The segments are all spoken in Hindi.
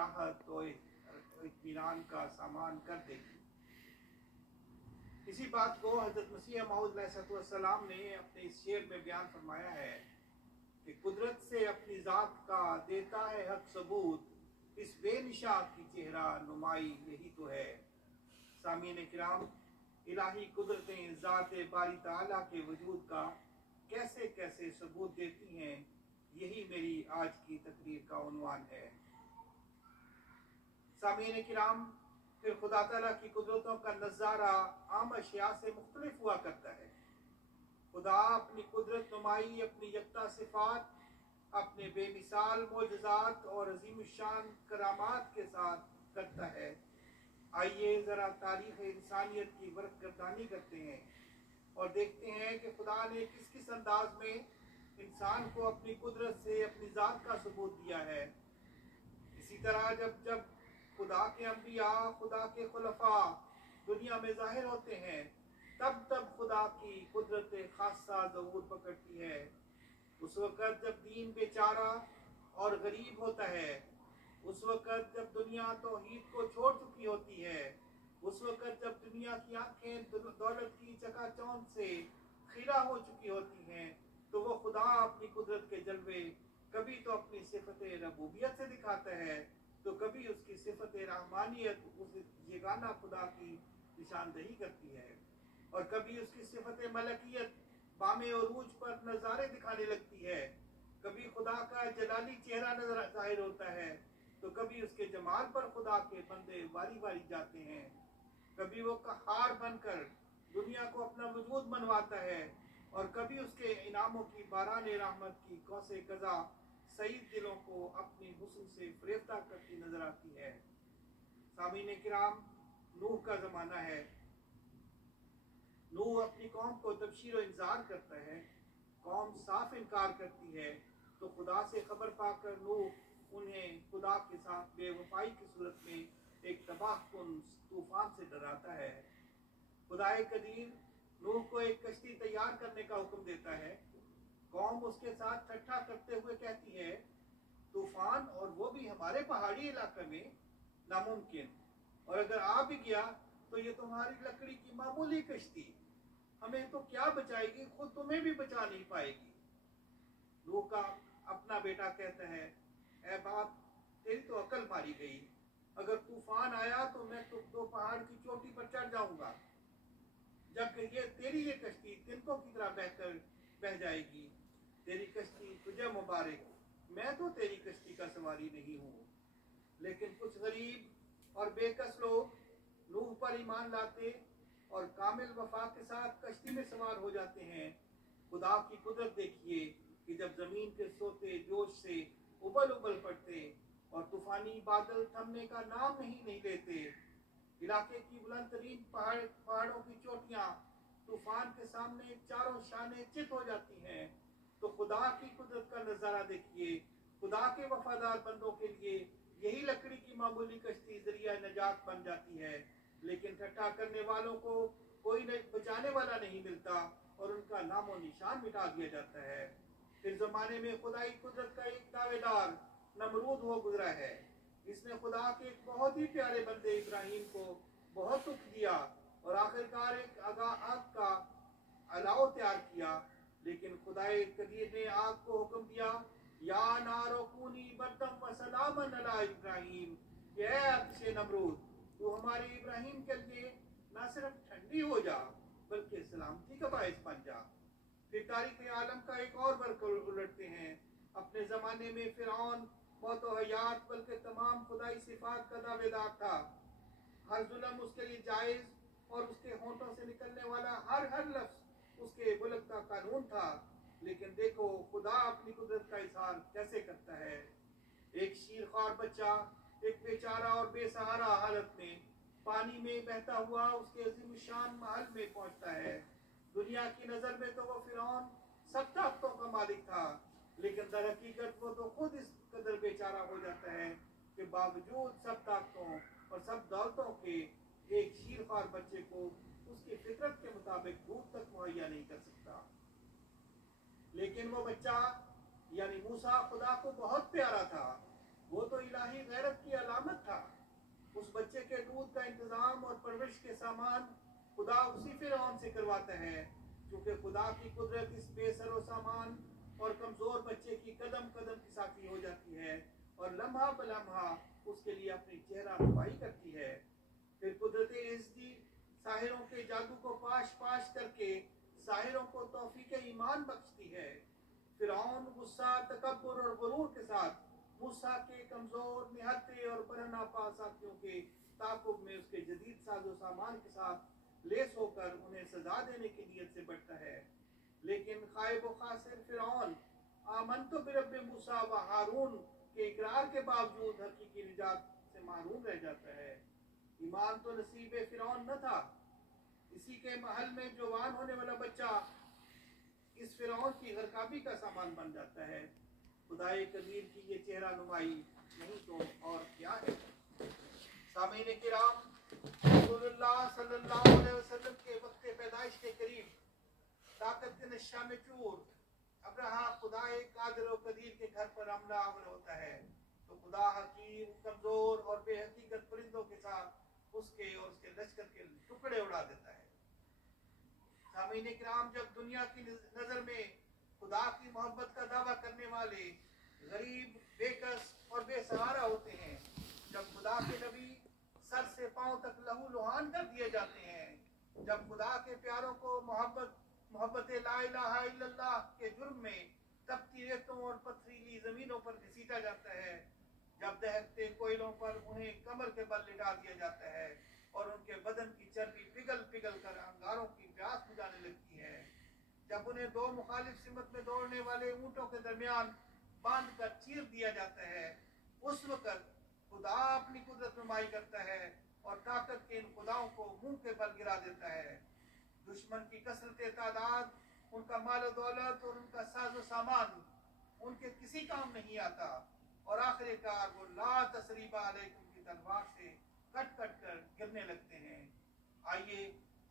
राहत और इत्मीनान का सामान कर देगी। इसी बात को हज़रत मसीह मौऊद अलैहिस्सलाम ने अपने इस शेर में बयान फरमाया है कि कुदरत से अपनी ज़ात का देता है हक सबूत, इस बेनिशा की चेहरा नुमाई यही तो है। सामीन किराम, इलाही कुदरतें ज़ात बारी ताला के वजूद का कैसे कैसे सबूत देती हैं, यही मेरी आज की तकरीर का उन्वान है। सामीन किराम, फिर खुदा ताला की कुदरतों का नज़ारा आम अशिया से मुख्तलिफ हुआ करता है। खुदा अपनी कुदरत नुमाई अपनी यकता सिफात, अपने बेमिसाल मोजज़ात और अजीम शान करामात के साथ करता है। आइए ज़रा तारीख़ इंसानियत की वरक़ करते हैं और देखते हैं कि खुदा ने किस किस अंदाज में इंसान को अपनी कुदरत से अपनी ज़ात का सबूत दिया है। इसी तरह जब जब खुदा के अंबिया, खुदा के खुलफा दुनिया में ज़ाहिर होते हैं, तब तब खुदा की कुदरत खासा ज़हूर पकड़ती है। उस वक़्त जब दीन बेचारा और गरीब होता है, उस वक़्त जब दुनिया तौहीद को छोड़ चुकी होती है, उस वक़्त जब दुनिया की आंखें दौलत की चकाचौंध से खिला हो चुकी होती हैं, तो वो खुदा अपनी कुदरत के जलवे कभी तो अपनी सिफत रबूबियत से दिखाता है, तो कभी उसकी सिफत रहमानियत उस यगाना खुदा की निशानदही करती है, और कभी उसकी सिफत मलकियत बामे उरूज पर नज़ारे दिखाने लगती है। कभी खुदा का जलाली चेहरा नजर जाहिर होता है, तो कभी उसके जमाल पर खुदा के बंदे वारी वारी जाते हैं। कभी वो कहार बनकर दुनिया को अपना वजूद मनवाता है, और कभी उसके इनामों की बारान रहमत की कौसे कज़ा सईद दिलों को अपनी हुस्न से फरेफ्ता करती नजर आती है। सामीन किराम, नूह का ज़माना है। नूह अपनी कौम को तबशीर और इंतजार करता है। कौम साफ इनकार करती है, तो खुदा से खबर पाकर नूह उन्हें खुदा के साथ बेवफाई की सूरत में एक तबाहकुन तूफान से डराता है। खुदाए कदीर नूह को एक कश्ती तैयार करने का हुक्म देता है। कौम उसके साथ ठट्ठा करते हुए कहती है, तूफान और वो भी हमारे पहाड़ी इलाके में, नामुमकिन, और अगर आ भी गया तो ये तुम्हारी लकड़ी की मामूली कश्ती हमें तो क्या बचाएगी, खुद तुम्हें भी बचा नहीं पाएगी। नूह का अपना बेटा कहता है, ऐ बाप, तेरी तो अकल मारी गई। अगर तूफान आया तो मैं तो पहाड़ की चोटी पर चढ़ जाऊंगा, जब ये तेरी ये कश्ती तिनकों की तरह बहकर बह जाएगी। तेरी कश्ती तुझे मुबारक, मैं तो तेरी कश्ती का सवारी नहीं हूँ। लेकिन कुछ गरीब और बेकस लोग नूह पर ईमान लाते और कामिल वफा के साथ कश्ती में सवार हो जाते हैं। खुदा की कुदरत देखिए कि जब जमीन के सोते जोश से उबल उबल पड़ते और तूफानी बादल थमने का नाम नहीं लेते, इलाके की बुलंद तरीन पहाड़ों की चोटियां तूफान के सामने चारों शाने चित हो जाती हैं, तो खुदा की कुदरत का नजारा देखिए। खुदा के वफादार बंदों के लिए यही लकड़ी की मामूली कश्ती जरिया नजात बन जाती है। लेकिन ठट्ठा करने वालों को कोई बचाने वाला नहीं मिलता और उनका नामो निशान मिटा दिया जाता है। फिर जमाने में खुदाई कुदरत का एक दावेदार नमरूद हो गुजरा है। इसने खुदा के एक बहुत ही प्यारे बंदे इब्राहिम को बहुत दुख दिया और आखिरकार एक आग का अलाव तैयार किया। लेकिन खुदाए कदीर ने आग को हुक्म दिया, या नारो कूनी बर्दम व सलामन अला इब्राहिम, ये अतिशय नमरूद, तू हमारे इब्राहिम के लिए न सिर्फ ठंडी हो जा बल्कि सलामती का बायस बन जा। फिर तारीख आलम का एक और वर्क उलटते हैं। अपने जमाने में फिरौन मौत और हयात बल्कि तमाम खुदाई सिफात का दावेदार था। हर जुल्म उसके लिए जायज और उसके होंठों से निकलने वाला हर लफ्ज उसके मुल्क का कानून था। लेकिन देखो खुदा अपनी कुदरत का इजहार कैसे करता है। एक शीरख्वार बच्चा एक बेचारा और बेसहारा हालत में पानी में बहता हुआ उसके अजीम शान महल में पहुंचता है। दुनिया की नजर में तो वो फिरौन सब ताकतों का मालिक था, लेकिन दर हकीकत वो तो खुद इस कदर बेचारा हो जाता है कि बावजूद सब ताकतों और सब दौलतों के एक शीरख्वार बच्चे को उसकी फितरत के मुताबिक दूध तक मुहैया नहीं कर सकता। लेकिन वो बच्चा यानी मूसा खुदा को बहुत प्यारा था। वो तो इलाही गैरत की अलामत उस बच्चे के दूध का इंतजाम और परवरिश के सामान खुदा उसी फिरौन से करवाता है, क्योंकि खुदा की कुदरत इस बेसरो सामान और कमजोर बच्चे की कदम कदम की साथी हो जाती है और लम्हा बलम्हा उसके लिए अपनी चेहरा नुमाई करती है। फिर कुदरत इज़्ज़ी साहिरों के जादू को पाश पाश करके साहिरों को तौफीक ईमान बख्शती है। फिरौन गुस्सा, तकब्बुर और गुरूर के साथ मूसा के कमजोर, निहत्ते और बरहनापा साथियों के ताकुब में उसके जदीद साजो सामान के साथ लेस होकर उन्हें सजा देने की नीयत से बढ़ता है। लेकिन खाइब व खासिर फिरौन आमनतु बिरब्बि मूसा व हारून के इकरार के बावजूद हकीकी निजात से महरूम रह जाता है। ईमान तो नसीब फिरौन न था। इसी के महल में जवान होने वाला बच्चा इस फिरौन की गरकाबी का सामान बन जाता है। खुदाए कदीर की ये चेहरा नुमाई नहीं तो और क्या है। सामीन किराम, रसूलुल्लाह सल्लल्लाहु अलैहि वसल्लम के वक्त पैदाइश के करीब ताकत के नशा में चूर अब्राहा खुदाए कादिर और कदीर के घर पर हमला आवर होता है, तो खुदा हकीम, कमजोर और बेहकीकत परिंदों के साथ उसके और उसके लश्कर के टुकड़े उड़ा देता है। सामीन किराम, जब दुनिया की नजर में खुदा की मोहब्बत का दावा करने वाले गरीब, बेकस और बेसहारा होते हैं, जब खुदा के नबी सर से पांव तक लहू लुहान कर दिए जाते हैं, जब खुदा के प्यारों को मोहब्बत ला इलाहा इल्लल्लाह के जुर्म में तपती रेतों और पथरीली जमीनों पर घसीटा जाता है, जब दहकते कोयलों पर उन्हें कमर के बल लिटा दिया जाता है और उनके बदन की चर्बी पिघल पिघल कर अंगारों की प्यास बुझाने लगती है, जब उन्हें दो मुखालिफ सिमत में दौड़ने वाले ऊंटों के दरमियान बांध कर चीर दिया जाता है, उस वक्त खुदा अपनी कुदरत नुमाई करता है और ताकत के इन खुदाओं को मुंह के बल गिरा देता है। दुश्मन की कसरत तादाद, उनका माल दौलत और उनका साजो सामान उनके किसी काम नहीं आता और आखिरकार वो ला तसरीबा अलैकुम की तलवार से कट कट कर गिरने लगते हैं। आइए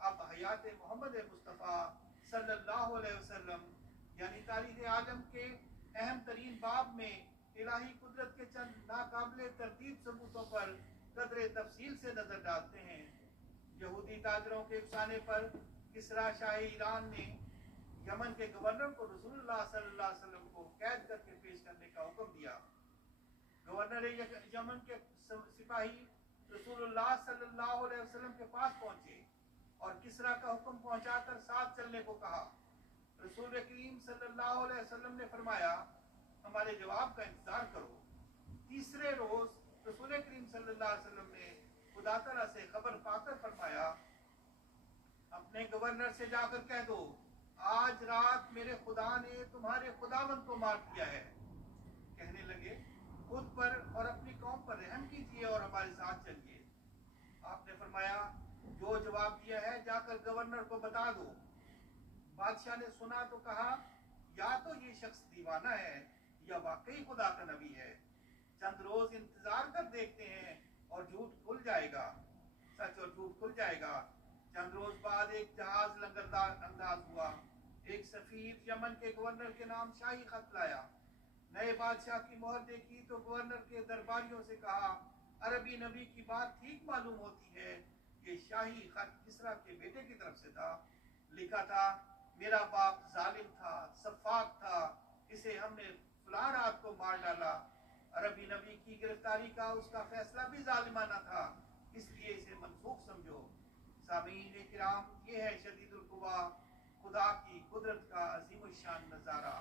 अब हयात मोहम्मद मुस्तफ़ा सल्लल्लाहु अलैहि वसल्लम यानी तारीख़ आलम के अहम तरीन बाब में इलाही कुदरत के चंद नाकाबिले तरतीब सबूतों पर कदरे तफसील से नजर डालते हैं। यहूदी ताजरों के उकसाने पर किसरा शाही ईरान ने यमन के गवर्नर को रसूलुल्लाह सल्लल्लाहु अलैहि वसल्लम को कैद करके पेश करने का हुक्म दिया। गवर्नर यमन के सिपाही रसूलुल्लाह सल्लल्लाहु अलैहि वसल्लम के पास पहुंचे और किसरा का हुक्म पहुंचाकर साथ चलने को कहा। रसूल करीम सल्लल्लाहु अलैहि वसल्लम ने फरमाया, हमारे जवाब का इंतजार करो। तीसरे रोज रसूल करीम सल्लल्लाहु अलैहि वसल्लम ने खुदा तआला से खबर पाकर फरमाया, अपने गवर्नर से जाकर कह दो, आज रात मेरे खुदा ने तुम्हारे खुदावंद को मार दिया है। कहने लगे, खुद पर और अपनी कौम पर रहम कीजिए और हमारे साथ चलिए। आपने फरमाया, जो जवाब दिया है जाकर गवर्नर को बता दो। बादशाह ने सुना तो कहा, या तो ये शख्स दीवाना है या वाकई खुदा का नबी है। चंद रोज इंतजार कर देखते हैं और झूठ खुल जाएगा, सच और झूठ खुल जाएगा। चंद रोज बाद एक जहाज लंगरदार अंदाज हुआ। एक सफीर यमन के गवर्नर के नाम शाही खत लाया। नए बादशाह की मोहर देखी तो गवर्नर के दरबारियों से कहा, अरबी नबी की बात ठीक मालूम होती है। ये शाही खत किसरा के बेटे की तरफ से था। लिखा था, मेरा बाप जालिम था, सफाक था, इसे हमने फलां रात को मार डाला। अरबी नबी की गिरफ्तारी का उसका फैसला भी जालिमाना था, इसलिए इसे मनसूख समझो। सामीन किराम, ये है शदीदुल कुवा, खुदा की कुदरत का अजीम शान नजारा।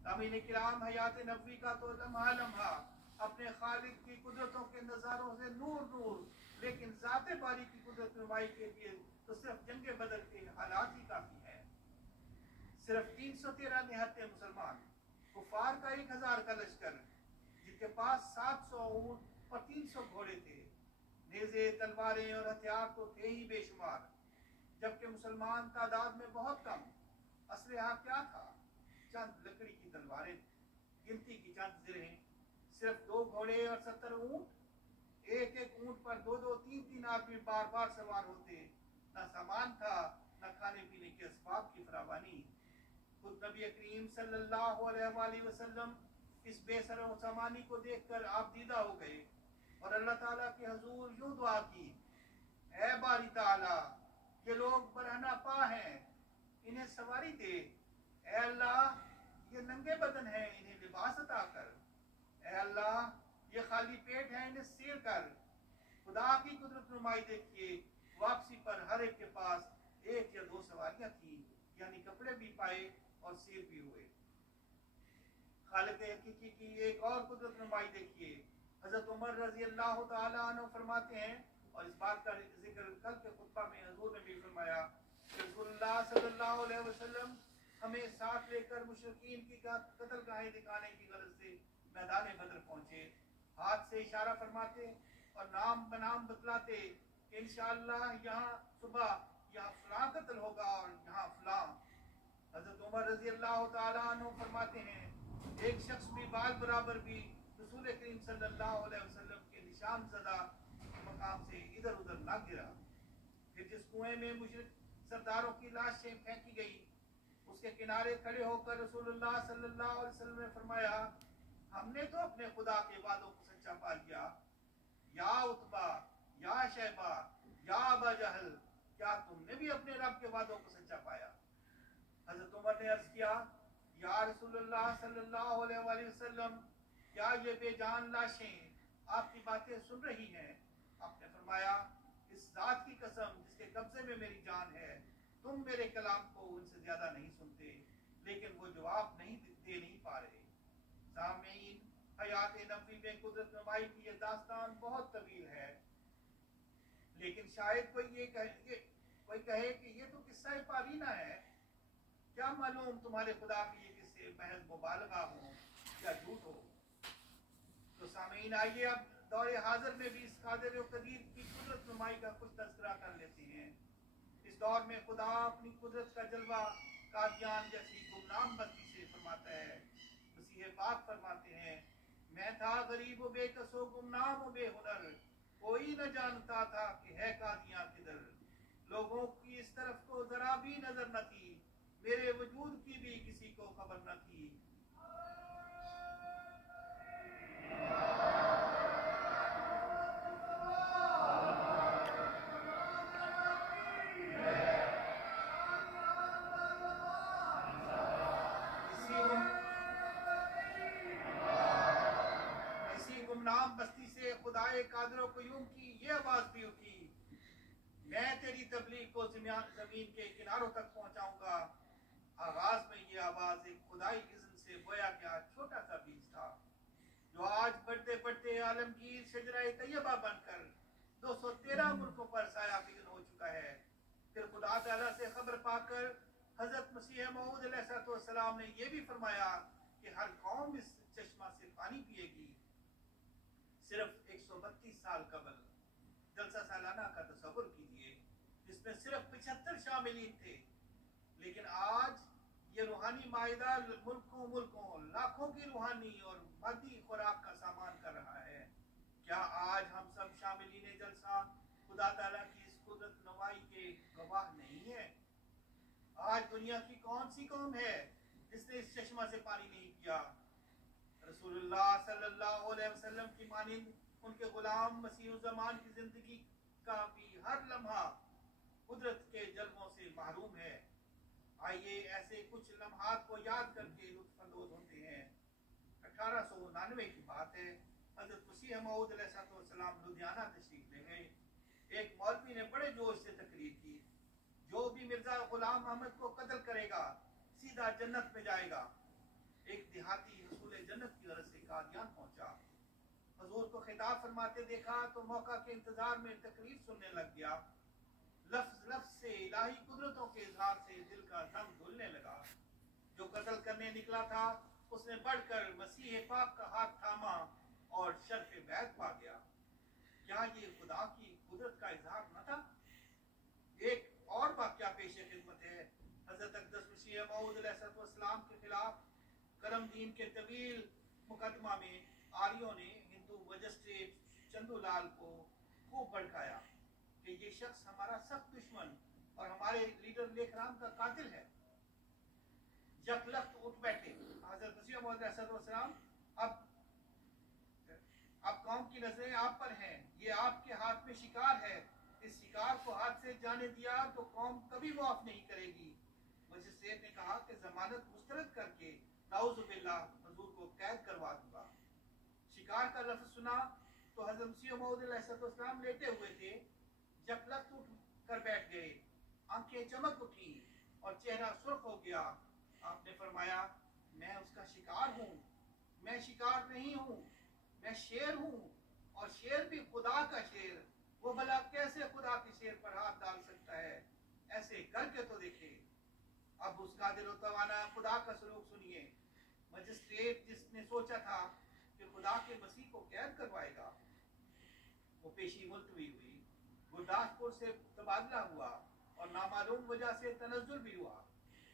सामीन किराम, हयात नबवी का तो लम्हा लम्हा अपने खालिक की कुदरतों के नजारों से नूर नूर, लेकिन जाते बारी की कुदरत नुमाई के लिए तो सिर्फ जंग बदर के हालात ही काफी है। सिर्फ 313 निहत्ते मुसलमान, कुफार का 1000 का लश्कर, जिनके पास 700 ऊंट और 300 घोड़े थे। नेज़े, तलवारें और हथियार तो थे ही बेशुमार, जबकि मुसलमान तादाद में बहुत कम। असलहा क्या था? चंद लकड़ी की तलवारें, गिनती की चंद जिरहें, सिर्फ 2 घोड़े और 70 ऊंट। एक एक ऊंट पर 2-2, 3-3 आदमी बार बार सवार होते। न सामान था, न खाने पीने के असबाब की फरावानी। खुद नबी करीम सल्लल्लाहु अलैहि वसल्लम इस बेसरो सामानी को देखकर आप दीदा हो गए। और अल्लाह ताला के हजूर यूं दुआ की, ऐ बारी ताला, ये लोग बरहना पा हैं, इन्हें सवारी दे। ऐ अल्लाह, ये नंगे बदन हैं, इन्हें लिबास अता कर। ऐ अल्लाह, ये खाली पेट हैं, इन्हें सीर कर। खुदा की कुदरत नुमाई देखिए, वापसी पर हर एक के पास एक या दो सवारियां थी, यानी कपड़े भी पाए और सीर भी हुए। खालिक हकीकी की एक और कुदरत नुमाई देखिए। हजरत उमर रजी अल्लाह तआला अन्हु फरमाते हैं, और इस बात का जिक्र कल के खुतबा में हजूर ने भी फरमाया कि रसूलुल्लाह सल्लल्लाहु अलैहि वसल्लम हमें साथ लेकर मुशरिकीन की कत्ल गाहें दिखाने की गरज से मैदान बदर पहुंचे। हाथ से इशारा फरमाते और नाम बनाम बतलाते कि इंशाअल्लाह यहाँ सुबह यहाँ फलां कत्ल होगा और यहाँ फलां। हजरत उमर रजी अल्लाह तआला अन्हु फरमाते हैं, एक शख्स भी बाल बराबर भी रसूल करीम सल्लल्लाहु अलैहि वसल्लम के निशान ज़दा मकाम से इधर उधर ना गिरा। फिर जिस कुएं में मुशरिक सरदारों की लाशें फेंकी गई, उसके किनारे खड़े होकर रसूलुल्लाह सल्लल्लाहु अलैहि वसल्लम ने फरमाया, हमने तो अपने खुदा के वादों को सच्चा पा लिया। या उतबा, या शैबा, या अबा जहल, क्या तुमने भी अपने रब के वादों को सच्चा पाया? हजरत उमर ने अर्ज किया, या रसूलुल्लाह सल्लल्लाहु अलैहि वसल्लम, क्या ये बेजान लाशें आपकी बातें सुन रही हैं? आपने फरमाया, इस जात की कसम जिसके कब्जे में मेरी जान है, तुम मेरे कलाम को उनसे ज्यादा नहीं सुनते, लेकिन वो जवाब दे नहीं पा रहे। सामीन, हयात नबी में कुदरत नुमाई की यह दास्तान बहुत तवील है, लेकिन शायद कोई कहे कि ये तो किस्सा पारीना है। क्या मालूम तुम्हारे खुदा की ये किस्से महज मुबालगा हो या झूठ हो। तो सामीन, आइए अब दौरे हाजिर में भी इस कादिर व कदीर की कुदरत नुमाई का कुछ तज़किरा कर लेते हैं। इस दौर में खुदा अपनी कुदरत का जलवा कादियान जैसी गुमनाम बस्ती से फरमाता है। मसीह पाक फरमाते हैं, मैं था गरीब व बेकसो गुमनाम व बेहुनर, कोई न जानता था कि है कादियां किधर। लोगों की इस तरफ को जरा भी नजर न थी, मेरे वजूद की भी किसी को खबर न थी। इसी गुमनाम बस्ती से खुदाए कादिर क़य्यूम की ये आवाज भी उठी, मैं तेरी तबलीग को जमीन के किनारों तक पहुंचाऊंगा। आगाज में ये आवाज एक खुदाई इज़्न से बोया गया छोटा सा बीज था, जो आज बढ़ते बढ़ते आलमगीर शजरा-ए तैयबा बनकर 213 मुल्कों पर साया बिगन हो चुका है। फिर खुदा ताला से खबर पाकर हजरत मसीह मऊद अलैहिस्सलाम ने यह भी फरमाया कि हर कौम इस चश्मा से पानी पिएगी। सिर्फ 132 साल कबल जलसा सालाना का तसव्वुर कीजिए, जिसमें सिर्फ 75 शामिलीन थे, लेकिन आज ये रूहानी मायदा मुल्कों लाखों की रूहानी और मादी खुराक का सामान कर रहा है। क्या आज हम सब शामिलीन जलसा खुदा ताला की इस कुदरत नुमाई के गवाह नहीं है? आज दुनिया की कौन सी कौम है जिसने इस चश्मा से पानी नहीं पिया? रसूलुल्लाह सल्लल्लाहु अलैहि वसल्लम की मानिंद उनके गुलाम मसीह ज़मान की जिंदगी का भी हर लम्हा कुदरत के जलवों से महरूम है। आइए ऐसे कुछ लम्हात को याद करके लुत्फ़अंदोज़ होते हैं। 1899 की बात है, हज़रत मसीह मऊद अलैहिस्सलाम लुधियाना तशरीफ ले गए। एक मौलवी ने बड़े जोश से तकरीर की, जो भी मिर्जा गुलाम अहमद को कत्ल करेगा सीधा जन्नत में जाएगा। एक देहाती रसूल जन्नत की गरज से कादियान पहुंचा। हुजूर को खिताब फरमाते देखा तो मौका के इंतजार में तकरीर सुनने लग गया। लफ्ज लफ्ज से इलाही कुदरतों के इजहार से दिल का दम धुलने लगा। जो कत्ल करने निकला था उसने बढ़कर मसीह पाक का हाथ थामा और शर्फ बैत पा गया। क्या ये खुदा की कुदरत का इजहार न था? एक और वाक़या पेश खिदमत है। हज़रत अक़दस मसीह मऊद अलैहिस्सलाम के खिलाफ करमदीन के तवील मुकदमा में आर्यों ने हिंदू मजिस्ट्रेट चंदूलाल को खूब भड़काया कि ये शख्स हमारा सख्त दुश्मन और हमारे लीडर लेखराम का कातिल है। यकलख्त उठ बैठे। हज़रत मसीह मऊद अलैहिस्सलाम अब कौम की नजरें आप पर हैं, ये आपके हाथ में शिकार है, इस शिकार को हाथ से जाने दिया तो कौम कभी माफ नहीं करेगी। मजिस्ट्रेट ने कहा कि जमानत मुस्तरद करके नाउजुबिल्लाह हुजूर को कैद करवा दूंगा। शिकार का लफ्ज सुना तो हज़रत मसीह मौऊद अलैहिस्सलाम लेटे हुए थे, जबलत उठ कर बैठ गए, आंखें चमक उठी और चेहरा सुर्ख हो गया। आपने फरमाया, मैं उसका शिकार हूँ, मैं शिकार नहीं हूँ, मैं शेर हूँ, और शेर भी खुदा का शेर। वो भला कैसे खुदा के शेर पर हाथ डाल सकता है? ऐसे करके तो देखे। अब उसका दिलो तवाना खुदा का सलूक सुनिए। मजिस्ट्रेट जिसने सोचा था कि खुदा के मसीह को कैद करवाएगा, वो पेशी मुलतवी हुई, गुरदासपुर से तबादला हुआ और नामालूम वजह से तनज़्ज़ुल भी हुआ।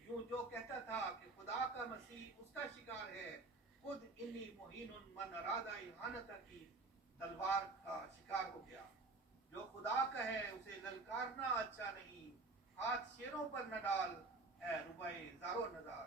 यूं जो कहता था कि खुदा का मसीह उसका शिकार है, खुद इन्नी मुहीनुन मन अरादा इहानता की तलवार का शिकार हो गया। जो खुदा का है उसे ललकारना अच्छा नहीं, हाथ शेरों पर न डाल, ए रुबाए ज़ारो नज़ार।